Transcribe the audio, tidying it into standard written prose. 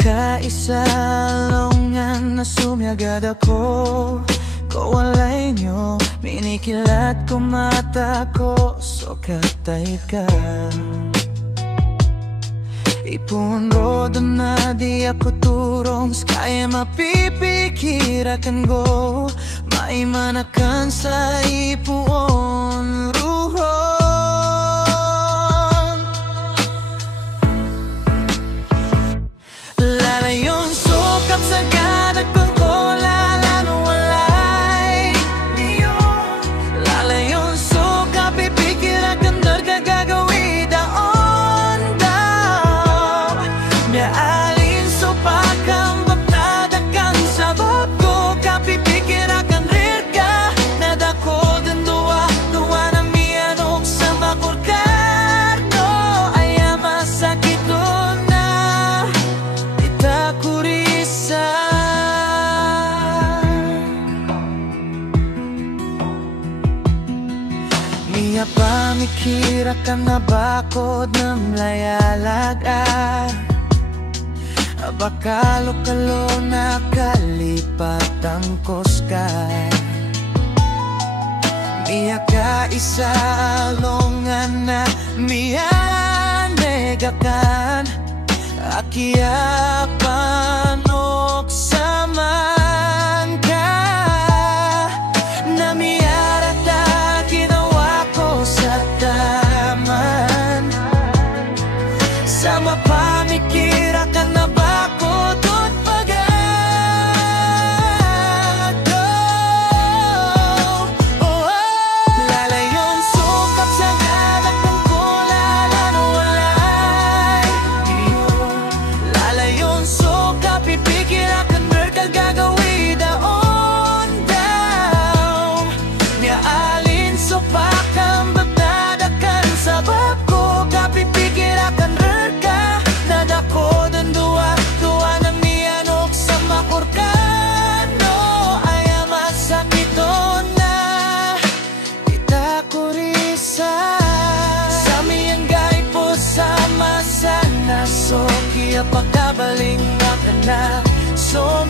kaisa longan na sumyagad ako. Kawalay nyo, minikilat ko mata ko. So katay ka Ipunrodo na di ako turong kaya mapipikirakan ko. Maimanakan sa ipuon ruhon. Lalayon sukat sa gadag kong kolalan walay. Lalayon sukat pipikirakan nagagagawi daon daw. Alin so pakang bagdadakan sa bago kapipikirakan rirka. Nadako din duwa na miyanok sa makurkano. Ay masakit doon na itakurisa. Miya pamikirakan na bakod na mlayalaga. Bakalo-kalo nakalipat ang koska. Miya ka isa longan na miya negakan. Akiapan oksaman ka. Na miyarata ginawa ko sa taman. Sama pamikirakan na so kaya pagkabaling na ka na. So